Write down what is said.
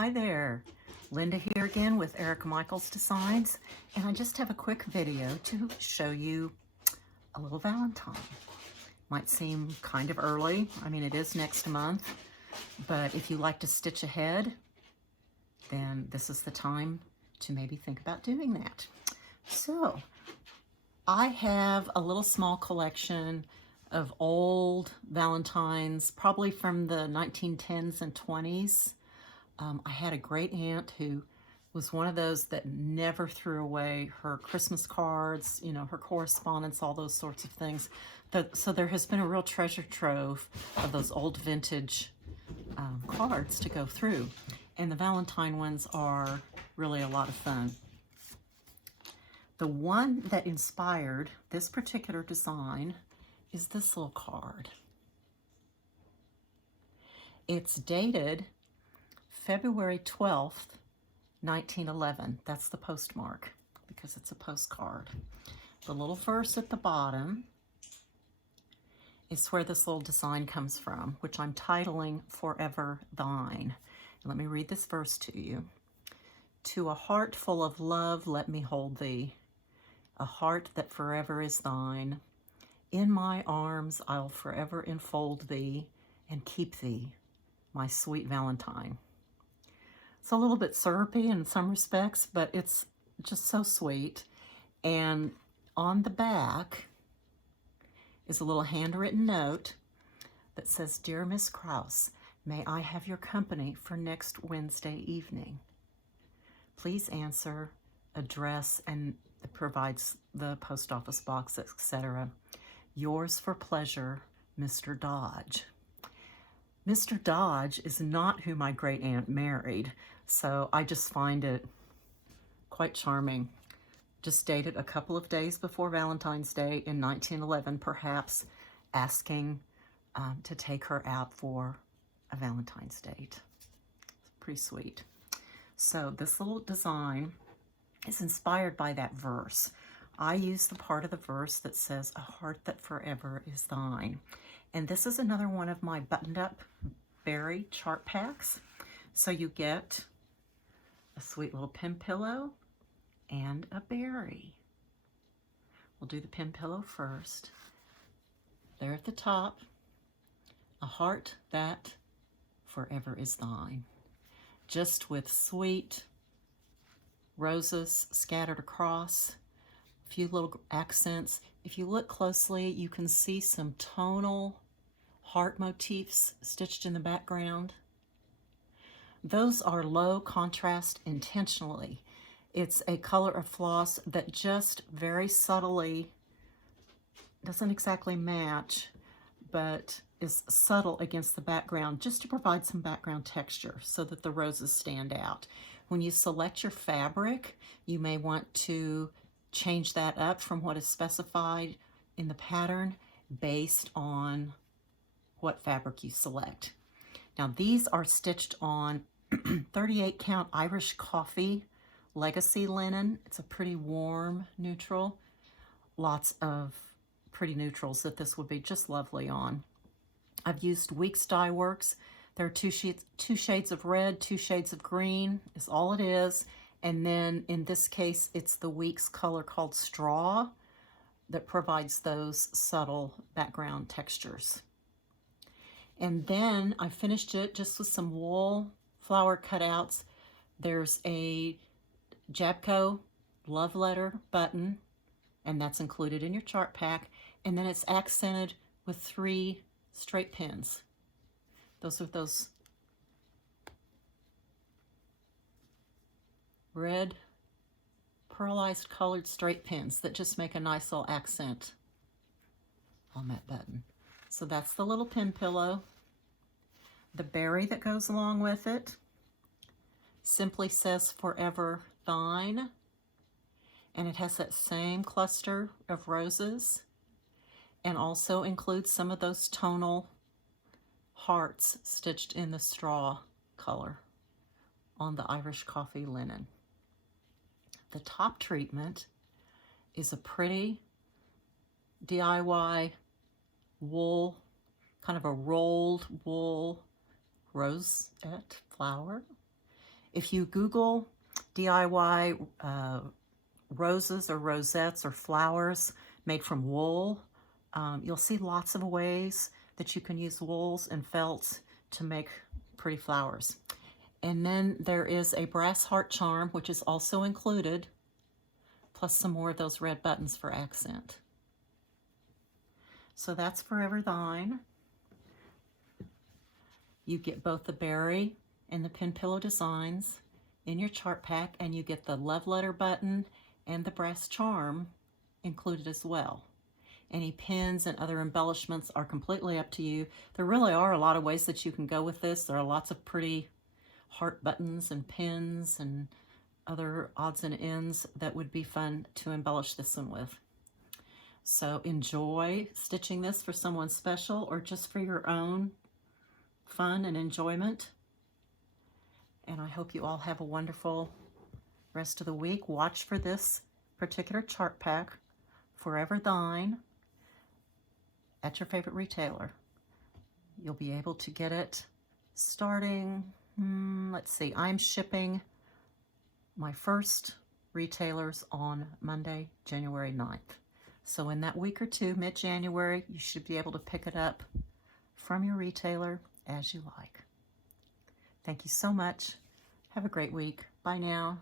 Hi there, Linda here again with Erica Michaels Designs, and I just have a quick video to show you a little Valentine. Might seem kind of early. I mean, it is next month, but if you like to stitch ahead, then this is the time to maybe think about doing that. So I have a little small collection of old Valentines, probably from the 1910s and 20s. I had a great aunt who was one of those that never threw away her Christmas cards, you know, her correspondence, all those sorts of things. So there has been a real treasure trove of those old vintage cards to go through. And the Valentine ones are really a lot of fun. The one that inspired this particular design is this little card. It's dated February 12th, 1911. That's the postmark because it's a postcard. The little verse at the bottom is where this little design comes from, which I'm titling Forever Thine. Let me read this verse to you. To a heart full of love, let me hold thee, a heart that forever is thine. In my arms, I'll forever enfold thee and keep thee, my sweet Valentine. It's a little bit syrupy in some respects, but it's just so sweet. And on the back is a little handwritten note that says, Dear Miss Krause, may I have your company for next Wednesday evening? Please answer, address, and it provides the post office box, etc. Yours for pleasure, Mr. Dodge. Mr. Dodge is not who my great aunt married, so I just find it quite charming. Just dated a couple of days before Valentine's Day in 1911, perhaps asking to take her out for a Valentine's date. It's pretty sweet. So this little design is inspired by that verse. I use the part of the verse that says, a heart that forever is thine. And this is another one of my buttoned up berry chart packs. So you get a sweet little pin pillow and a berry. We'll do the pin pillow first. There at the top, a heart that forever is thine. Just with sweet roses scattered across, a few little accents. If you look closely, you can see some tonal heart motifs stitched in the background. Those are low contrast intentionally. It's a color of floss that just very subtly, doesn't exactly match, but is subtle against the background just to provide some background texture so that the roses stand out. When you select your fabric, you may want to change that up from what is specified in the pattern based on what fabric you select. Now these are stitched on 38 count Irish coffee legacy linen. It's a pretty warm neutral. Lots of pretty neutrals that this would be just lovely on. I've used Weeks Dye Works. There are two shades of red, 2 shades of green is all it is. And then in this case, it's the Weeks color called Straw that provides those subtle background textures. And then I finished it just with some wool flower cutouts. There's a Jabco love letter button, and that's included in your chart pack. And then it's accented with 3 straight pins. Those are those red pearlized colored straight pins that just make a nice little accent on that button. So that's the little pin pillow. The berry that goes along with it simply says Forever Thine, and it has that same cluster of roses and also includes some of those tonal hearts stitched in the straw color on the Irish coffee linen. The top treatment is a pretty DIY wool, kind of a rolled wool rosette flower. If you Google DIY roses or rosettes or flowers made from wool, you'll see lots of ways that you can use wools and felts to make pretty flowers. And then there is a brass heart charm, which is also included, plus some more of those red buttons for accent. So that's Forever Thine. You get both the berry and the pin pillow designs in your chart pack, and you get the love letter button and the brass charm included as well. Any pins and other embellishments are completely up to you. There really are a lot of ways that you can go with this. There are lots of pretty heart buttons and pins and other odds and ends that would be fun to embellish this one with. So enjoy stitching this for someone special or just for your own fun and enjoyment. And I hope you all have a wonderful rest of the week. Watch for this particular chart pack, Forever Thine, at your favorite retailer. You'll be able to get it starting, let's see, I'm shipping my first retailers on Monday, January 9th. So in that week or two, mid-January, you should be able to pick it up from your retailer as you like. Thank you so much. Have a great week. Bye now.